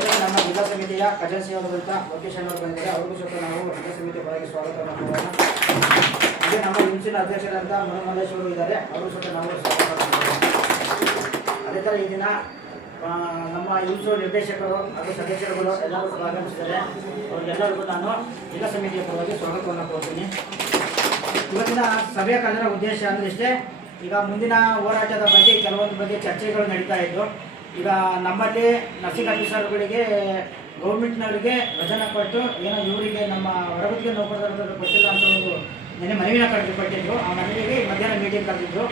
ಜೊತೆಗೆ ನಮ್ಮ ಜಿಲ್ಲಾ ಸಮಿತಿಯ ಖಜಾನ್ಸಿ ಅವರಂತ ಲೋಕೇಶನ್ ಅವರು ಬಂದಿದ್ದಾರೆ. ಅವ್ರಿಗೂ ಸ್ವಲ್ಪ ನಾವು ಜಿಲ್ಲಾ ಸಮಿತಿ ಪರವಾಗಿ ಸ್ವಾಗತವನ್ನು ಮಾಡೋಣ. ಹಾಗೆ ನಮ್ಮ ಹಿಂಸಿನ ಅಧ್ಯಕ್ಷರಂತ ಮನೋಮಲ್ಲೇಶ್ ಅವರು ಇದ್ದಾರೆ. ಅವರು ಸ್ವಲ್ಪ ನಾವು ಸ್ವಾಗತ ಮಾಡೋಣ. ಅದೇ ಥರ ಈ ದಿನ ನಮ್ಮ ಹಿಂಸು ನಿರ್ದೇಶಕರು ಹಾಗೂ ಸದಸ್ಯರುಗಳು ಎಲ್ಲರೂ ಆಗಮಿಸಿದ್ದಾರೆ. ಅವ್ರಿಗೆಲ್ಲರಿಗೂ ನಾನು ಜಿಲ್ಲಾ ಸಮಿತಿಯ ಪರವಾಗಿ ಸ್ವಾಗತವನ್ನು ಕೊಡ್ತೀನಿ. ಇವತ್ತಿನ ಸಭೆಯ ಕನ್ನಡ ಉದ್ದೇಶ ಅಂದರೆ ಇಷ್ಟೇ. ಈಗ ಮುಂದಿನ ಹೋರಾಟದ ಬಗ್ಗೆ ಕೆಲವೊಂದು ಬಗ್ಗೆ ಚರ್ಚೆಗಳು ನಡೀತಾ ಇದ್ದು, ಈಗ ನಮ್ಮಲ್ಲಿ ನರ್ಸಿಂಗ್ ಆಫೀಸರ್ಗಳಿಗೆ ಗೌರ್ಮೆಂಟ್ನವರಿಗೆ ರಜನ ಕೊಟ್ಟು ಏನೋ ಇವರಿಗೆ ನಮ್ಮ ಹೊರಗುತ್ತಿಗೆ ನೌಕರರು ಕೊಟ್ಟಿಲ್ಲ ಅಂತ ಒಂದು ನೆನೆ ಮನವಿನ ಕೊಟ್ಟಿದ್ರು. ಆ ಮನವಿಗೆ ಮಧ್ಯಾಹ್ನ ಮೀಟಿಂಗ್ ಕರೆದಿದ್ರು.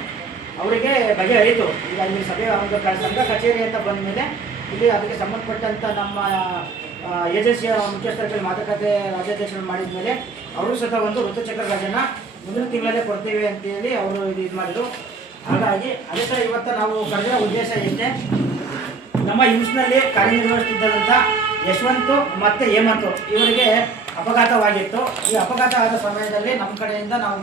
ಅವರಿಗೆ ಬಗೆಹರಿತು. ಈಗ ಇಲ್ಲಿ ಸಭೆ ಒಂದು ಸಂಘ ಕಚೇರಿ ಅಂತ ಬಂದ ಮೇಲೆ ಇಲ್ಲಿ ಅದಕ್ಕೆ ಸಂಬಂಧಪಟ್ಟಂಥ ನಮ್ಮ ಏಜೆನ್ಸಿಯ ಮುಖ್ಯಸ್ಥರಲ್ಲಿ ಮಾತುಕತೆ ರಾಜ್ಯಾಧ್ಯಕ್ಷರು ಮಾಡಿದ ಮೇಲೆ ಅವರು ಸಹ ಒಂದು ಋತುಚಕ್ರ ರಜನ ಮುಂದಿನ ತಿಂಗಳಲ್ಲೇ ಕೊಡ್ತೀವಿ ಅಂತೇಳಿ ಅವರು ಇದು ಮಾಡಿದರು. ಹಾಗಾಗಿ ಅದೇ ಥರ ಇವತ್ತು ನಾವು ಕರೆದಿರೋ ಉದ್ದೇಶ ಏನಿದೆ, ನಮ್ಮ ಹಿಂಸ್ನಲ್ಲಿ ಕಾರ್ಯನಿರ್ವಹಿಸುತ್ತಿದ್ದಂಥ ಯಶವಂತ್ ಮತ್ತು ಹೇಮಂತ್ ಇವರಿಗೆ ಅಪಘಾತವಾಗಿತ್ತು. ಈ ಅಪಘಾತ ಆದ ಸಮಯದಲ್ಲಿ ನಮ್ಮ ಕಡೆಯಿಂದ ನಾವು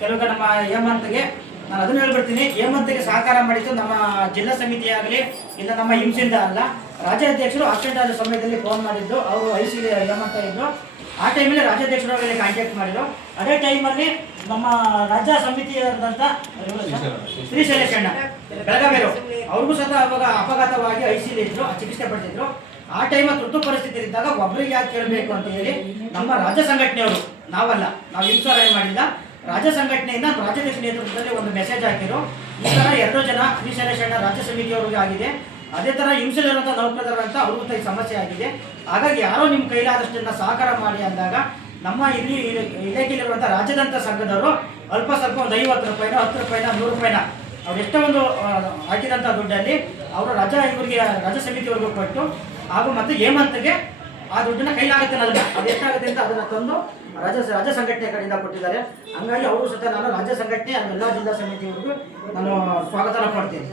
ಕೆಲವು ನಮ್ಮ ಹೇಮಂತ್ಗೆ ನಾನು ಅದನ್ನು ಹೇಳ್ಬಿಡ್ತೀನಿ, ಹೇಮಂತ್ಗೆ ಸಹಕಾರ ಮಾಡಿದ್ದು ನಮ್ಮ ಜಿಲ್ಲಾ ಸಮಿತಿ ಆಗಲಿ ಇಲ್ಲ ನಮ್ಮ ಹಿಂಸಿಂದ ಅಲ್ಲ, ರಾಜ್ಯಾಧ್ಯಕ್ಷರು ಆಕ್ಸಿಡೆಂಟ್ ಆದ ಸಮಯದಲ್ಲಿ ಫೋನ್ ಮಾಡಿದ್ದು. ಅವರು IC ಹೇಮಂತ ಇದ್ದು. ಆ ಟೈಮಲ್ಲಿ ರಾಜ್ಯಾಧ್ಯಕ್ಷರು ಅವರಿಗೆ ಕಾಂಟ್ಯಾಕ್ಟ್ ಮಾಡಿದ್ರು. ಅದೇ ಟೈಮಲ್ಲಿ ನಮ್ಮ ರಾಜ್ಯ ಸಮಿತಿಯಾದಂಥ ಶ್ರೀಶೈಲೇಶಣ್ಣ ಬೆಳಗಾವಿಯವರು ಅವ್ರಿಗೂ ಸಹ ಅವಾಗ ಅಪಘಾತವಾಗಿ ICU ಇದ್ರು, ಚಿಕಿತ್ಸೆ ಪಡೆದಿದ್ರು. ಆ ಟೈಮಲ್ಲಿ ತುರ್ತು ಪರಿಸ್ಥಿತಿ ಇದ್ದಾಗ ಒಬ್ಬರಿಗೆ ಯಾಕೆ ಕೇಳಬೇಕು ಅಂತ ಹೇಳಿ ನಮ್ಮ ರಾಜ್ಯ ಸಂಘಟನೆಯವರು, ನಾವಲ್ಲ, ನಾವು ಹಿಂಸಾರ ಮಾಡಿಲ್ಲ, ರಾಜ್ಯ ಸಂಘಟನೆಯಿಂದ ರಾಜ್ಯಾಧ್ಯಕ್ಷ ನೇತೃತ್ವದಲ್ಲಿ ಒಂದು ಮೆಸೇಜ್ ಹಾಕಿದ್ರು. ಈ ಥರ 2 ಜನ ಶ್ರೀಶೈಲೇಶಣ್ಣ ರಾಜ್ಯ ಸಮಿತಿಯವ್ರಿಗೆ ಆಗಿದೆ, ಅದೇ ಥರ ಹಿಂಸೆಲಿರುವಂಥ ನೌಕರರಂತ ಅವ್ರಿಗೂ ಈ ಸಮಸ್ಯೆ ಆಗಿದೆ. ಹಾಗಾಗಿ ಯಾರೋ ನಿಮ್ಮ ಕೈಲಾದಷ್ಟನ್ನು ಸಹಕಾರ ಮಾಡಿ ಅಂದಾಗ ನಮ್ಮ ಇಲ್ಲಿ ಇಲಾಖೆಯಲ್ಲಿರುವಂಥ ರಾಜ್ಯದಂಥ ಸಂಘದವರು ಅಲ್ಪ ಸ್ವಲ್ಪ ಒಂದು 50 ರೂಪಾಯಿನ 10 ರೂಪಾಯಿನ 100 ರೂಪಾಯಿನ ಅವ್ರು ಎಷ್ಟೋ ಒಂದು ಹಾಕಿದಂಥ ದುಡ್ಡಲ್ಲಿ ಅವರು ಇವರಿಗೆ ರಾಜ್ಯ ಸಮಿತಿಯವ್ರಿಗೂ ಕೊಟ್ಟು ಹಾಗೂ ಮತ್ತು ಹೇಮಂತ್ಗೆ ಆ ದುಡ್ಡನ್ನ ಕೈಲಾಗುತ್ತೆ ನನಗೆ ಅದು ಎಷ್ಟಾಗುತ್ತೆ ಅಂತ ಅದನ್ನು ತಂದು ರಾಜ್ಯ ಸಂಘಟನೆ ಕಡೆಯಿಂದ ಕೊಟ್ಟಿದ್ದಾರೆ. ಹಂಗಾಗಿ ಅವರು ಸಹ ನಾನು ರಾಜ್ಯ ಸಂಘಟನೆ ಎಲ್ಲ ಜಿಲ್ಲಾ ಸಮಿತಿಯವರಿಗೂ ನಾನು ಸ್ವಾಗತನ ಕೊಡ್ತೀನಿ.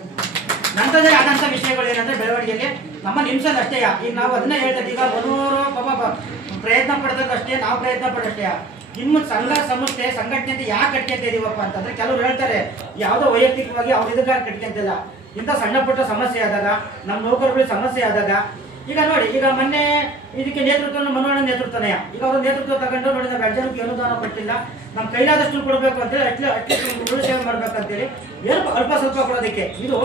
ನಂತರದಲ್ಲಿ ಆದಂಥ ವಿಷಯಗಳು ಏನಂದರೆ ಬೆಳವಣಿಗೆಯಲ್ಲಿ ನಮ್ಮ ನಿಮಿಷದ ಅಷ್ಟೇ. ಈಗ ನಾವು ಅದನ್ನೇ ಹೇಳ್ತೇವೆ, ಈಗ ಮನೋರು ಪಾಪ ಪ್ರಯತ್ನ ಪಡೆದಷ್ಟೇ, ನಾವು ಪ್ರಯತ್ನ ಪಡೋಷ್ಟೇ. ನಿಮ್ಮ ಸಂಘ ಸಂಸ್ಥೆ ಸಂಘಟನೆ ಅಂತ ಯಾಕೆ ಕಟ್ಕೊಂತ ಇದೀವಪ್ಪ ಅಂತಂದರೆ, ಕೆಲವರು ಹೇಳ್ತಾರೆ ಯಾವುದೋ ವೈಯಕ್ತಿಕವಾಗಿ ಅವ್ರ ಇದಕ್ಕಾಗಿ ಕಟ್ಕೊಂತಿಲ್ಲ. ಇಂಥ ಸಣ್ಣ ಪುಟ್ಟ ಸಮಸ್ಯೆ ಆದಾಗ, ನಮ್ಮ ನೌಕರರಿಗೆ ಸಮಸ್ಯೆ ಆದಾಗ, ಈಗ ನೋಡಿ, ಈಗ ಮೊನ್ನೆ ಇದಕ್ಕೆ ನೇತೃತ್ವ ಮನೋಹರ ನೇತೃತ್ವನೇ. ಈಗ ಅವರು ನೇತೃತ್ವ ತಗೊಂಡು ನೋಡಿ, ನಾವು 2 ಜನಕ್ಕೆ ಅನುದಾನ ಕೊಟ್ಟಿಲ್ಲ, ನಮ್ಮ ಕೈಲಾದಷ್ಟು ಕೊಡಬೇಕು ಅಂತೇಳಿ ಅಟ್ಲೀಸ್ಟ್ ಸೇವೆ ಮಾಡ್ಬೇಕಂತೇಳಿ ಏನು ಅಲ್ಪ ಸ್ವಲ್ಪ ಕೊಡೋದಕ್ಕೆ. ಇದು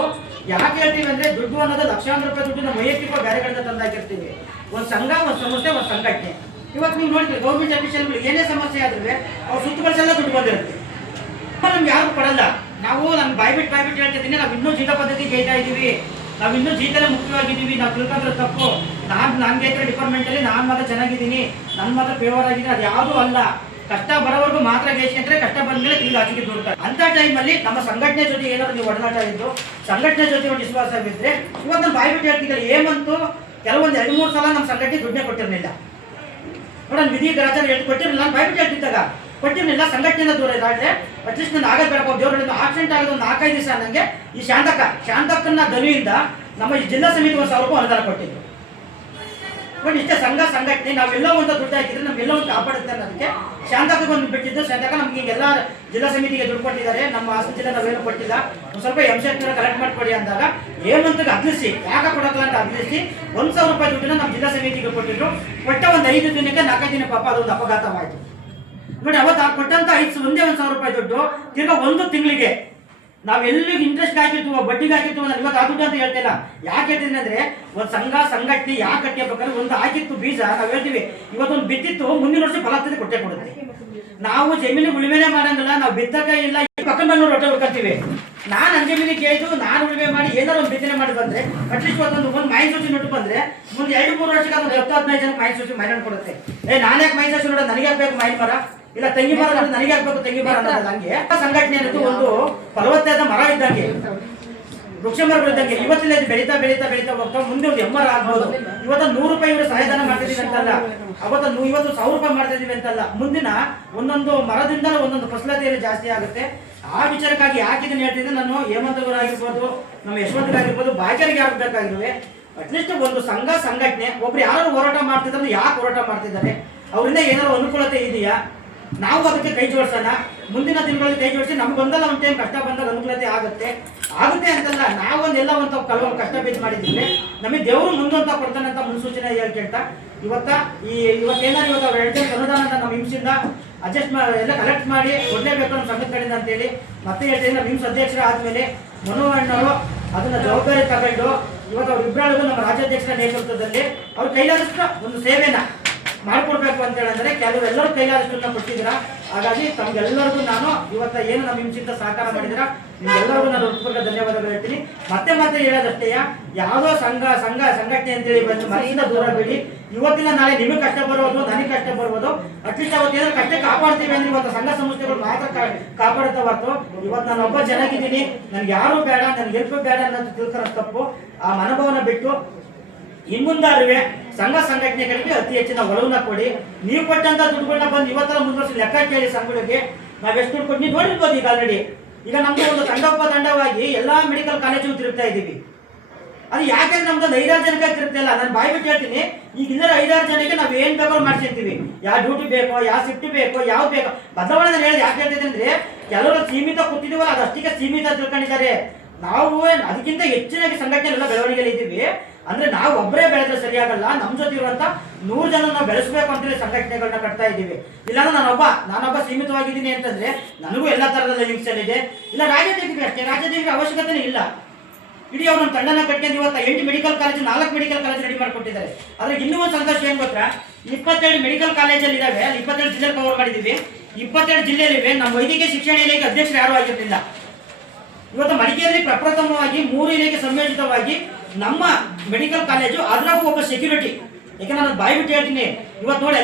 ಯಾಕೆ ಹೇಳ್ತೀವಿ ಅಂದರೆ, ದುಡ್ಡು ಅನ್ನೋದು ಲಕ್ಷಾಂತರ ರೂಪಾಯಿ ದುಡ್ಡು ನಮ್ಮ ವೈಯಕ್ತಿಕ ಬೇರೆ ಕಡೆಯಿಂದ ತಂದಾಕಿರ್ತೀವಿ. ಒಂದು ಸಂಘ, ಒಂದು ಸಂಸ್ಥೆ, ಒಂದು ಸಂಘಟನೆ. ಇವತ್ತು ನೀವು ನೋಡ್ತೀವಿ ಗೌರ್ಮೆಂಟ್ ಅಫಿಷಿಯಲ್ಗಳು ಏನೇ ಸಮಸ್ಯೆ ಆದ್ರೆ ಅವ್ರು ಸುತ್ತುಗಳಿಸೆಲ್ಲ ದುಡ್ಡು ಬಂದಿರುತ್ತೆ, ನಮ್ಗೆ ಯಾರು ಕೊಡಲ್ಲ. ನಾವು ನಮ್ಮ ಬಾಯ್ಬಿಟ್ಟು ಹೇಳ್ತಿದ್ದೀನಿ, ನಾವು ಇನ್ನೂ ಜೀತ ಪದ್ಧತಿ ಗೈತಾ ಇದ್ದೀವಿ, ನಾವು ಇನ್ನೂ ಜೀತಲೇ ಮುಖ್ಯವಾಗಿದ್ದೀವಿ. ನಾವು ತಿಳ್ಕೊಂಡ್ರೆ ತಪ್ಪು. ನನಗೆ ಡಿಪಾರ್ಟ್ಮೆಂಟಲ್ಲಿ ನಾನು ಮಾತ್ರ ಚೆನ್ನಾಗಿದ್ದೀನಿ, ನನ್ನ ಮಾತ್ರ ಫೇವರ್ ಆಗಿದ್ದೀನಿ, ಅದು ಯಾವುದೂ ಅಲ್ಲ. ಕಷ್ಟ ಬರೋವರೆಗೂ ಮಾತ್ರ ಗೇಸ್ಕೊಂಡ್ರೆ ಕಷ್ಟ ಬಂದಮೇಲೆ ತಿರುಗಿ ಆಚೆಗೆ ದುಡ್ತಾರೆ. ಅಂಥ ಟೈಮಲ್ಲಿ ನಮ್ಮ ಸಂಘಟನೆ ಜೊತೆ ಏನಾದ್ರು ನೀವು ಒಡನಾಟ ಇದ್ದು, ಸಂಘಟನೆ ಜೊತೆ ಒಂದು ವಿಶ್ವಾಸವಿದ್ದರೆ, ಇವತ್ತು ನಾನು ಬಾಯ್ಬಿಟ್ಟು ಹೇಳ್ತಿದ್ದಲ್ಲಿ ಹೇಮಂತು ಕೆಲವೊಂದು 2-3 ಸಲ ನಮ್ಮ ಸಂಘಟನೆ ದುಡ್ಡೇ ಕೊಟ್ಟಿರಲಿಲ್ಲ. ನೋಡೋಣ, ವಿಧಿ ಗ್ರಾಚಾರ ಕೊಟ್ಟಿರಲಿಲ್ಲ, ನಾನು ಬಾಯ್ಬಿಟ್ಟು ಹೇಳ್ತಿದ್ದಾಗ ಕೊಟ್ಟಿರಲಿಲ್ಲ. ಸಂಘಟನೆಯಿಂದ ದೂರ ಇದ್ದಾದರೆ ಅಟ್ಲೀಸ್ಟ್ ನಾನು ಆಗೋದು ಬೇಡಪ್ಪ, ದೇವರಿಂದ ಆಕ್ಸಿಡೆಂಟ್ ಆಗೋದು 4-5 ದಿವಸ ನನಗೆ ಈ ಶಾಂತಕ್ಕನ ಧನಿಯಿಂದ ನಮ್ಮ ಈ ಜಿಲ್ಲಾ ಸಮಿತಿ 1,000 ರೂಪಾಯಿ ಅನುದಾನ ಕೊಟ್ಟಿದ್ದು. ಬಟ್ ಇಷ್ಟೇ ಸಂಘ ಸಂಘಟನೆ ನಾವೆಲ್ಲ ಒಂದು ದುಡ್ಡು ಹಾಕಿದ್ರೆ ನಮಗೆಲ್ಲ ಒಂದು ಕಾಪಾಡುತ್ತೆ ಅನ್ನೋದಕ್ಕೆ ಶಾಂತಕ್ಕೆ ಒಂದು ಬಿಟ್ಟಿದ್ದು. ಶಾಂತಕ ನಮ್ಗೆ ಈಗೆಲ್ಲ ಜಿಲ್ಲಾ ಸಮಿತಿಗೆ ದುಡ್ಡು ಕೊಟ್ಟಿದ್ದಾರೆ, ನಮ್ಮ ಹಾಸನ ಜಿಲ್ಲೆ ನಾವೇನು ಕೊಟ್ಟಿಲ್ಲ, ಒಂದು ಸ್ವಲ್ಪ MCF ಕಲೆಕ್ಟ್ ಮಾಡಿಕೊಡಿ ಅಂದಾಗ ಹೇಮಂತ್ಗೆ ಅಗ್ಲಿಸಿ, ಯಾಕೆ ಕೊಡೋಲ್ಲ ಅಂತ ಅಗ್ಲಿಸಿ 1,000 ರೂಪಾಯಿ ದುಡ್ಡನ್ನ ನಮ್ಮ ಜಿಲ್ಲಾ ಸಮಿತಿಗೆ ಕೊಟ್ಟಿದ್ರು. ಕೊಟ್ಟ ಒಂದು 5 ದಿನಕ್ಕೆ 4 ದಿನ ಪಾಪ ಅದೊಂದು ಅಪಘಾತವಾಯಿತು. ನೋಡಿ, ಅವತ್ತು ಕೊಟ್ಟಂತ ಒಂದೇ 1,000 ರೂಪಾಯಿ ದುಡ್ಡು ತಿರ್ಗಾ 1 ತಿಂಗಳಿಗೆ ನಾವು ಎಲ್ಲಿಗೆ ಇಂಟ್ರೆಸ್ಟ್ ಹಾಕಿರ್ತೀವೋ, ಬಡ್ಡಿಗೆ ಹಾಕಿರ್ತೀವೋ, ನಾನು ಇವತ್ತು ಆಗುದು ಅಂತ ಹೇಳ್ತಿಲ್ಲ. ಯಾಕೆ ಹೇಳ್ತೀನಿ ಅಂದರೆ, ಒಂದು ಸಂಘ ಸಂಘಟನೆ ಯಾಕೆ ಕಟ್ಟಿರ್ಬೇಕಾದ್ರೆ ಒಂದು ಹಾಕಿತ್ತು ಬೀಜ, ನಾವು ಹೇಳ್ತೀವಿ ಇವತ್ತೊಂದು ಬಿತ್ತಿತ್ತು, ಮುಂದಿನ ವರ್ಷ ಫಲಾಫಲತೆ ಕೊಟ್ಟೆ ಕೊಡುತ್ತೆ. ನಾವು ಜಮೀನಿಗೆ ಉಳುಮೆನೇ ಮಾಡಂಗಿಲ್ಲ, ನಾವು ಬಿತ್ತಕ್ಕೆ ಇಲ್ಲ, ಪಕ್ಕದ ಮಣ್ಣು ರೊಟ್ಟೆ ಹುಡ್ಕೊತೀವಿ. ನಾನು ನನ್ನ ಜಮೀನಿಗೆ ಕೇಳಿದ್ದು, ನಾನು ಉಳುಮೆ ಮಾಡಿ ಏನಾದ್ರು ಒಂದು ಬಿತ್ತನೆ ಮಾಡಿ ಬಂದರೆ ಅಟ್ಲೀಸ್ಟ್ ಒಂದು ಮಾಯಿನ ಸೂಚಿ ನೋಟ್ಟು ಬಂದರೆ ಮುಂದೆ 2-3 ವರ್ಷಕ್ಕೆ ಅದೊಂದು 10-15 ಜನಕ್ಕೆ ಮಾಯಿನ ಸೂಚಿ ಮೈನ್ ಕೊಡುತ್ತೆ. ನಾನು ಯಾಕೆ ಮಾಯಿನ ಸೂಚಿ ನೋಡೋದು, ನನಗೆ ಹಾಕ್ಬೇಕು ಮಾಯಿನ ಮರ, ಇಲ್ಲ ತಂಗಿ ಮರ ನನಗೆ ಹಾಕ್ಬೇಕು ತಂಗಿ ಮರ ಅನ್ನೋದು. ಹಂಗೆ ಸಂಘಟನೆ ಅನ್ನೋದು ಒಂದು ಫಲವತ್ತಾದ ಮರ ಇದ್ದಂಗೆ, ವೃಕ್ಷ ಮರಗಳು ಇದ್ದಂಗೆ. ಇವತ್ತಿಲ್ಲ ಇದು ಬೆಳೀತಾ ಬೆಳೀತಾ ಬೆಳೀತಾ ಹೋಗ್ತಾ ಮುಂದೆ ಒಂದು ಎಮ್ಮರ ಆಗ್ಬೋದು. ಇವತ್ತು 100 ರೂಪಾಯಿ ಇವರು ಸಹಾಯಧನ ಮಾಡ್ತಿದ್ದೀವಿ ಅಂತಲ್ಲ, ಇವತ್ತು 1,000 ರೂಪಾಯಿ ಮಾಡ್ತಾ ಇದೀವಿ ಅಂತಲ್ಲ, ಮುಂದಿನ ಒಂದೊಂದು ಮರದಿಂದ ಒಂದೊಂದು ಫಸಲತೆಯಲ್ಲಿ ಜಾಸ್ತಿ ಆಗುತ್ತೆ. ಆ ವಿಚಾರಕ್ಕಾಗಿ ಯಾಕೆ ಇದನ್ನು ಹೇಳ್ತಿದ್ದೆ, ನಾನು ಹೇಮಂತವರಾಗಿರ್ಬೋದು, ನಮ್ಮ ಯಶವಂತರಾಗಿರ್ಬೋದು, ಬಾಯ್ಕರಿಗೆ ಆಗಬೇಕಾಗಿರುವೆ. ಅಟ್ಲೀಸ್ಟ್ ಒಂದು ಸಂಘ ಸಂಘಟನೆ ಒಬ್ರು ಯಾರು ಹೋರಾಟ ಮಾಡ್ತಿದ್ದಾರೆ, ಯಾಕೆ ಹೋರಾಟ ಮಾಡ್ತಿದ್ದಾರೆ, ಅವರಿಂದ ಏನಾದ್ರು ಅನುಕೂಲತೆ ಇದೆಯಾ, ನಾವು ಅದಕ್ಕೆ ಕೈ ಜೋಡಿಸೋಣ. ಮುಂದಿನ ದಿನಗಳಲ್ಲಿ ಕೈ ಜೋಡಿಸಿ ನಮಗೊಂದಲ್ಲ ಒಂದು ಟೈಮ್ ಕಷ್ಟ ಬಂದಾಗ ಅನುಕೂಲತೆ ಆಗುತ್ತೆ ಅಂತಲ್ಲ. ನಾವೊಂದೆಲ್ಲ ಒಂದು ಕೆಲವೊಂದು ಕಷ್ಟ ಬೇಸ್ ಮಾಡಿದ್ರೆ ನಮಗೆ ದೇವರು ಮುಂದಂತ ಕೊಡ್ತಾನೆ ಅಂತ ಮುನ್ಸೂಚನೆ ಹೇಳ್ತಾ ಇವತ್ತೇನಾದ್ರು ಇವತ್ತು ಅವ್ರು 2 ಜನ ಅನುದಾನ ನಮ್ಮ ಹಿಂಸಿಂದ ಅಡ್ಜಸ್ಟ್ ಎಲ್ಲ ಕಲೆಕ್ಟ್ ಮಾಡಿ ಕೊಡಲೇಬೇಕು ನಮ್ಮ ಸಂಘದ ಕಡೆಯಿಂದ ಅಂತೇಳಿ ಮತ್ತೆ ಹೇಳ್ತೀನಿ. ನಮ್ಮ ಹಿಂಸ ಅಧ್ಯಕ್ಷರ ಆದಮೇಲೆ ಮನೋಹಣ್ಣವರು ಅದನ್ನ ಜವಾಬ್ದಾರಿ ತಗೊಂಡು ಇವತ್ತು ಅವ್ರಿಬ್ಬರಿಗೂ ನಮ್ಮ ರಾಜ್ಯಾಧ್ಯಕ್ಷರ ನೇತೃತ್ವದಲ್ಲಿ ಅವ್ರ ಕೈಲಾದಷ್ಟು ಒಂದು ಸೇವೆನ ಮಾಡ್ಕೊಡ್ಬೇಕು ಅಂತ ಹೇಳಿದ್ರೆ ಕೆಲವೆಲ್ಲರೂ ಕೈಲಾದಷ್ಟನ್ನ ಕೊಟ್ಟಿದ್ದೀರಾ. ಹಾಗಾಗಿ ತಮ್ಗೆಲ್ಲರಿಗೂ ನಾನು ಇವತ್ತ ಏನು ನಮ್ಮ ಹಿಂಸಿಂದ ಸಹಕಾರ ಮಾಡಿದಿರಾ ನಿಮ್ಗೆಲ್ಲರಿಗೂ ನಾನು ಹೃತ್ಪೂರ್ವಕ ಧನ್ಯವಾದಗಳು ಹೇಳ್ತೀನಿ. ಮತ್ತೆ ಹೇಳೋದಷ್ಟೇ, ಯಾವುದೋ ಸಂಘಟನೆ ಅಂತೇಳಿ ಬಂದು ಮನಸ್ಸಿಂದ ದೂರ ಬಿಡಿ. ಇವತ್ತಿನ ನಾಳೆ ನಿಮಗೆ ಕಷ್ಟ ಬರ್ಬೋದು, ನನಗೆ ಕಷ್ಟ ಬರ್ಬೋದು. ಅಟ್ಲೀಸ್ಟ್ ಅವತ್ತು ಏನಾದ್ರು ಕಷ್ಟ ಕಾಪಾಡ್ತೀವಿ ಅಂದ್ರೆ ಇವತ್ತು ಸಂಘ ಸಂಸ್ಥೆಗಳು ಮಾತ್ರ ಕಾಪಾಡುತ್ತಾ ಹೊರತು ಇವತ್ತು ನಾನು ಒಬ್ಬ ಚೆನ್ನಾಗಿದ್ದೀನಿ, ನನ್ಗೆ ಯಾರು ಬೇಡ, ನನ್ಗೆ ಹೆಲ್ಪ್ ಬೇಡ ಅನ್ನೋದು ತಿಳ್ಕೊಳ್ಳೋ ತಪ್ಪು. ಆ ಮನೋಭಾವನ ಬಿಟ್ಟು ಇನ್ಮುಂದಾರುವೆ ಸಂಘ ಸಂಘಟನೆಗಳಿಗೆ ಅತಿ ಹೆಚ್ಚಿನ ಒಲವನ್ನ ಕೊಡಿ. ನೀವು ಕೊಟ್ಟಂತ ದುಡ್ಡುಗಳನ್ನ ಬಂದು ಇವತ್ತರ ಮುಂದುವರಿಸಿ ಲೆಕ್ಕ ಕೇಳಿ ಸಂಘಗಳಿಗೆ ನಾವು ಎಷ್ಟು ದುಡ್ಡು ಕೊಟ್ಟು ನೀವು ನೋಡಿರ್ಬೋದು. ಈಗ ಆಲ್ರೆಡಿ ಈಗ ನಮ್ದು ಒಂದು ತಂಡವಾಗಿ ಎಲ್ಲಾ ಮೆಡಿಕಲ್ ಕಾಲೇಜು ತಿರುಗ್ತಾ ಇದ್ದೀವಿ. ಅದು ಯಾಕೆಂದ್ರೆ ನಮ್ದು 5-6 ಜನಕ್ಕೆ ತಿರುಗ್ತಾ ಇಲ್ಲ. ನಾನು ಬಾಯಿ ಬಿಟ್ಟು ಹೇಳ್ತೀನಿ, ಈಗ ಇಲ್ಲರ 5-6 ಜನಕ್ಕೆ ನಾವು ಏನ್ ಬೇಕಾದ್ರೂ ಮಾಡ್ಸಿರ್ತೀವಿ. ಯಾವ ಡ್ಯೂಟಿ ಬೇಕೋ, ಯಾವ ಶಿಫ್ಟ್ ಬೇಕೋ, ಯಾವ್ದು ಬೇಕೋ ಬದಲಾವಣೆ ನಾನು ಹೇಳಿ ಯಾಕೆ ಹೇಳ್ತಿದ್ದೆ ಅಂದ್ರೆ ಕೆಲವರು ಸೀಮಿತ ಕೂತಿದೀವಲ್ಲ ಅದು ಅಷ್ಟಿಗೆ ಸೀಮಿತ ತಿಳ್ಕೊಂಡಿದ್ದಾರೆ. ನಾವು ಅದಕ್ಕಿಂತ ಹೆಚ್ಚಿನಾಗಿ ಸಂಘಟನೆ ಎಲ್ಲ ಬೆಳವಣಿಗೆಯಲ್ಲಿ ಇದ್ದೀವಿ. ಅಂದ್ರೆ ನಾವು ಒಬ್ಬರೇ ಬೆಳೆದ್ರೆ ಸರಿಯಾಗಲ್ಲ, ನಮ್ಮ ಜೊತೆ ಇರುವಂತ 100 ಜನ ನಾವು ಬೆಳೆಸಬೇಕು ಅಂತೇಳಿ ಸಂಘಟನೆಗಳನ್ನ ಕಟ್ತಾ ಇದ್ದೀವಿ. ಇಲ್ಲಾಂದ್ರೆ ನಾನೊಬ್ಬ ಸೀಮಿತವಾಗಿದ್ದೀನಿ ಅಂತಂದ್ರೆ ನನಗೂ ಎಲ್ಲಾ ತರಹದ ಲಿಂಕ್ಸ್ ಇದೆ. ಇಲ್ಲ ರಾಜ್ಯಾಧ್ಯಕ್ಷರಿಗೆ ಅಷ್ಟೇ, ರಾಜ್ಯಾಧ್ಯಕ್ಷರ ಅವಶ್ಯಕತೆ ಇಲ್ಲ. ಇಡೀ ಅವ್ರ ನಮ್ಮ ತಂಡನ ಕಟ್ಕೊಂಡು ಇವತ್ತು 8 medical college 4 medical college ready ಮಾಡಿಕೊಟ್ಟಿದ್ದಾರೆ. ಆದ್ರೆ ಇನ್ನೂ ಒಂದು ಸಂತೋಷ ಏನ್ ಗೊತ್ತಾ, 27 ಮೆಡಿಕಲ್ ಕಾಲೇಜಲ್ಲಿ ಇದಾವೆ. 27 ಜಿಲ್ಲೆ ಕವರ್ ಮಾಡಿದೀವಿ. 27 ಜಿಲ್ಲೆಯಲ್ಲಿವೆ. ನಮ್ಮ ವೈದ್ಯಕೀಯ ಶಿಕ್ಷಣ ಇಲಾಖೆ ಅಧ್ಯಕ್ಷರು ಯಾರು ಆಗಿರಲಿಲ್ಲ. ಇವತ್ತು ಮಡಿಕೇರಿಯಲ್ಲಿ ಪ್ರಪ್ರಥಮವಾಗಿ 3 ಇಲಾಖೆ ಸಂಯೋಜಿತವಾಗಿ ನಮ್ಮ ಮೆಡಿಕಲ್ ಕಾಲೇಜು, ಅದ್ರಾಗೂ ಒಬ್ಬ ಸೆಕ್ಯೂರಿಟಿ. ಯಾಕಂದ್ರೆ ನಾನು ಬಾಯಿ ಬಿಟ್ಟು ಹೇಳ್ತೀನಿ, ಇವತ್ತು ನೋಡಿ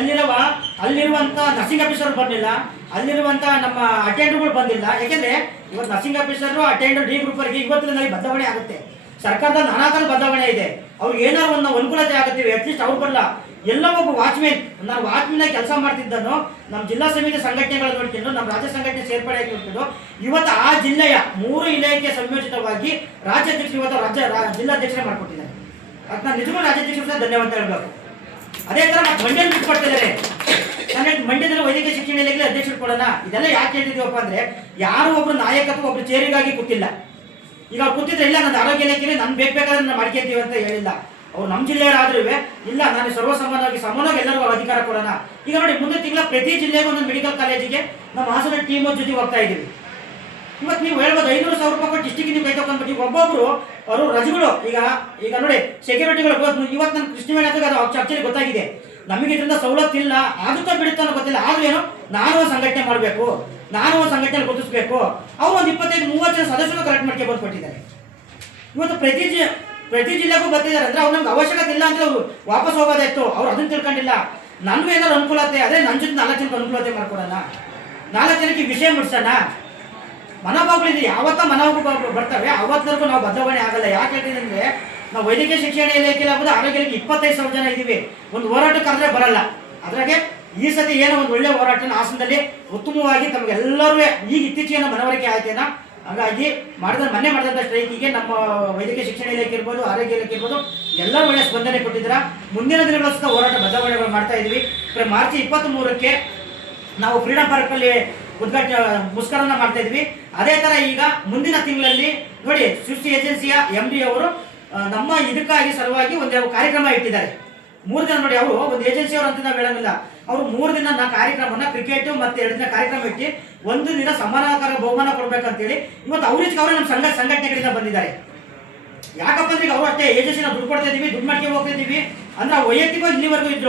ಅಲ್ಲಿರುವಂತ ನರ್ಸಿಂಗ್ ಆಫೀಸರ್ ಬಂದಿಲ್ಲ, ಅಲ್ಲಿರುವಂತ ನಮ್ಮ ಅಟೆಂಡರ್ಗಳು ಬಂದಿಲ್ಲ. ಯಾಕೆಂದ್ರೆ ಇವತ್ತು nursing officer attender D group ಅವರಿಗೆ ಇವತ್ತಿನ ಬದಲಾವಣೆ ಆಗುತ್ತೆ. ಸರ್ಕಾರದ ನಾನಾ ತರ ಬದಲಾವಣೆ ಇದೆ. ಅವ್ರಿಗೆ ಏನಾದ್ರು ಒಂದು ಅನುಕೂಲತೆ ಆಗುತ್ತೀವಿ. ಅಟ್ಲೀಸ್ಟ್ ಅವ್ರು ಬರಲ್ಲ. ಎಲ್ಲ ಒಬ್ಬ ವಾಚ್ಮೆನ್, ನಾನು ವಾಚ್ಮೆನ್ ಕೆಲಸ ಮಾಡ್ತಿದ್ದನು. ನಮ್ಮ ಜಿಲ್ಲಾ ಸಮಿತಿ ಸಂಘಟನೆಗಳು ನೋಡ್ಕೊಂಡು ನಮ್ಮ ರಾಜ್ಯ ಸಂಘಟನೆ ಸೇರ್ಪಡೆ ನೋಡ್ಕೊಂಡು ಇವತ್ತು ಆ ಜಿಲ್ಲೆಯ 3 ಇಲಾಖೆ ಸಂಯೋಜಿತವಾಗಿ ರಾಜ್ಯಾಧ್ಯಕ್ಷರು ಇವತ್ತು ಜಿಲ್ಲಾಧ್ಯಕ್ಷರೇ ಮಾಡ್ಕೊಟ್ಟಿದ್ದಾರೆ. ಅದು ನಾನು ನಿಜಕ್ಕೂ ರಾಜ್ಯಾಧ್ಯಕ್ಷರು ಧನ್ಯವಾದ ಹೇಳಬೇಕು. ಅದೇ ತರ ಮತ್ತೆ ಮಂಡ್ಯದಲ್ಲಿ ಬಿಟ್ಕೊಡ್ತಿದ್ದಾರೆ. ನಾನು ಮಂಡ್ಯದಲ್ಲಿ ವೈದ್ಯಕೀಯ ಶಿಕ್ಷಣ ಇಲಾಖೆ ಅಧ್ಯಕ್ಷರು ಕೊಡೋಣ. ಇದೆಲ್ಲ ಯಾಕೆ ಹೇಳ್ತಿದೀವಪ್ಪ ಅಂದ್ರೆ ಯಾರು ಒಬ್ರು ನಾಯಕತ್ವ ಒಬ್ರು ಚೇರಿಗಾಗಿ ಕೂತಿಲ್ಲ. ಈಗ ಅವ್ರು ಕೂತಿದ್ರೆ ಇಲ್ಲ ನನ್ನ ಆರೋಗ್ಯ ಇಲಾಖೆಯಲ್ಲಿ ನನ್ ಬೇಕಾದ್ರೆ ನಾನು ಮಾಡ್ಕೊಂತೀವಿ ಅಂತ ಹೇಳಿಲ್ಲ. ಅವ್ರು ನಮ್ಮ ಜಿಲ್ಲೆಯವರಾದ್ರೂ ಇಲ್ಲ ನಾನು ಸಮಾನವಾಗಿ ಎಲ್ಲರಿಗೂ ಅಧಿಕಾರ ಕೊಡೋಣ. ಈಗ ನೋಡಿ ಮುಂದೆ ತಿಂಗಳ ಪ್ರತಿ ಜಿಲ್ಲೆಗೂ ಒಂದೊಂದು ಮೆಡಿಕಲ್ ಕಾಲೇಜಿಗೆ ನಮ್ಮ ಹಾಸನ ಟೀಮ್ ಜೊತೆ ಹೋಗ್ತಾ ಇದೀವಿ. ಇವತ್ತು ನೀವು ಹೇಳ್ಬೋದು 500,000 ರೂಪಾಯಿ ಕೊಟ್ಟು ಡಿಸ್ಟಿಕ್ ನೀವು ಕೈ ತಗೊಂಡ್ಬಿಟ್ಟು ಒಬ್ಬೊಬ್ರು ಅವರು ರಜಗಳು ಈಗ ನೋಡಿ ಸೆಕ್ಯೂರಿಟಿಗಳು ಇವತ್ತು ನನ್ನ ಕೃಷ್ಣ ಮೇಳಕ್ಕೆ ಅದು ಚರ್ಚೆಗೆ ಗೊತ್ತಾಗಿದೆ. ನಮಗೆ ಇದರಿಂದ ಸವಲತ್ತಿಲ್ಲ, ಆಗುತ್ತಾ ಬಿಡುತ್ತೋ ಗೊತ್ತಿಲ್ಲ. ಆದ್ರೂ ಏನು ನಾನು ಸಂಘಟನೆ ಮಾಡಬೇಕು, ನಾನು ಸಂಘಟನೆ ಗುರುತಿಸಬೇಕು. ಅವರು ಒಂದು 25-30 ಜನ ಸದಸ್ಯರು ಕರೆಕ್ಟ್ ಮಾಡ್ಕೊಂಡು ಬಂದ್ಕೊಟ್ಟಿದ್ದಾರೆ. ಇವತ್ತು ಪ್ರತಿ ಜಿಲ್ಲೆಗೂ ಬರ್ತಿದ್ದಾರೆ ಅಂದ್ರೆ ಅವ್ರು ನಮ್ಗೆ ಅವಶ್ಯಕತೆ ಇಲ್ಲ ಅಂತ ಅವ್ರು ವಾಪಸ್ ಹೋಗೋದಾಯ್ತು. ಅವ್ರು ಅದನ್ನ ತಿಳ್ಕೊಂಡಿಲ್ಲ. ನನ್ಗೂ ಏನಾದ್ರು ಅನುಕೂಲತೆ ಅದೇ ನನ್ನ ಜೊತೆ 4 ಜನಕ್ಕೆ ಅನುಕೂಲತೆ ಮಾಡ್ಕೊಡೋಣ, 4 ಜನಕ್ಕೆ ವಿಷಯ ಮುಟ್ಸೋಣ. ಮನೋಭಾವಗಳಿದೆ. ಯಾವತ್ತ ಮನೋಭಾವ ಬರ್ತವೆ ಅವತ್ತರೆಗೂ ನಾವು ಬದಲಾವಣೆ ಆಗಲ್ಲ. ಯಾಕೆ ಹೇಳ್ತೀನಿ ಅಂದ್ರೆ ನಾವು ವೈದ್ಯಕೀಯ ಶಿಕ್ಷಣ ಇಲಾಖೆಯಲ್ಲಿ ಆಗ್ಬೋದು ಆರೋಗ್ಯ ಇಲಾಖೆ 25,000 ಜನ ಇದ್ದೀವಿ. ಒಂದು ಹೋರಾಟ ಕರೆದ್ರೆ ಬರಲ್ಲ. ಅದ್ರಾಗೆ ಈ ಸತಿ ಏನೋ ಒಂದು ಒಳ್ಳೆ ಹೋರಾಟನ ಹಾಸನದಲ್ಲಿ ಉತ್ತಮವಾಗಿ ತಮಗೆಲ್ಲರೂ ಈಗ ಇತ್ತೀಚೆಗೆ ಮನವರಿಕೆ ಆಯ್ತೇನ. ಹಾಗಾಗಿ ಮೊನ್ನೆ ಮಾಡಿದಂಥ ಸ್ಟ್ರೈಕಿಗೆ ನಮ್ಮ ವೈದ್ಯಕೀಯ ಶಿಕ್ಷಣ ಇಲಾಖೆ ಇರ್ಬೋದು ಆರೋಗ್ಯ ಇಲಾಖೆ ಇರ್ಬೋದು ಎಲ್ಲರೂ ಒಳ್ಳೆ ಸ್ಪಂದನೆ ಕೊಟ್ಟಿದ್ದೀರಾ. ಮುಂದಿನ ದಿನಗಳ ಹೋರಾಟ ಬದಲಾವಣೆಗಳು ಮಾಡ್ತಾ ಇದ್ದೀವಿ. ಮಾರ್ಚ್ 23ಕ್ಕೆ ನಾವು ಫ್ರೀಡಂ ಪಾರ್ಕಲ್ಲಿ ಮುಷ್ಕರನ್ನ ಮಾಡ್ತಾ ಇದ್ವಿ. ಅದೇ ತರ ಈಗ ಮುಂದಿನ ತಿಂಗಳಲ್ಲಿ ನೋಡಿ ಸೃಷ್ಟಿ ಏಜೆನ್ಸಿಯ MD ಅವರು ನಮ್ಮ ಇದಕ್ಕಾಗಿ ಸಲುವಾಗಿ ಒಂದು ಕಾರ್ಯಕ್ರಮ ಇಟ್ಟಿದ್ದಾರೆ. 3 ದಿನ ನೋಡಿ ಅವರು ಒಂದು ಏಜೆನ್ಸಿ ಅವರು ಅಂತ ನಾವು ಹೇಳಂಗಿಲ್ಲ. ಅವರು 3 ದಿನ ಕಾರ್ಯಕ್ರಮನ ಕ್ರಿಕೆಟ್ ಮತ್ತೆ 2 ದಿನ ಕಾರ್ಯಕ್ರಮ ಇಟ್ಟು 1 ದಿನ ಸಮಾನಾಕಾರ ಬಹುಮಾನ ಕೊಡ್ಬೇಕಂತೇಳಿ ಇವತ್ತು ಅವರೇ ನಮ್ಮ ಸಂಘಟನೆಗಳಿಂದ ಬಂದಿದ್ದಾರೆ. ಯಾಕಪ್ಪ ಅಂದ್ರೆ ಈಗ ಅವರು ಅಷ್ಟೇ ಏಜೆನ್ಸಿನ ದುಡ್ಡು ಕೊಡ್ತಾ ಇದೀವಿ, ದುಡ್ಡು ಮಾಡ್ಕೊಂಡು ಹೋಗ್ತಾ ಇದೀವಿ ಅಂದ್ರೆ ವೈಯಕ್ತಿಕವಾಗಿ ಇಲ್ಲಿವರೆಗೂ ಇದ್ರು.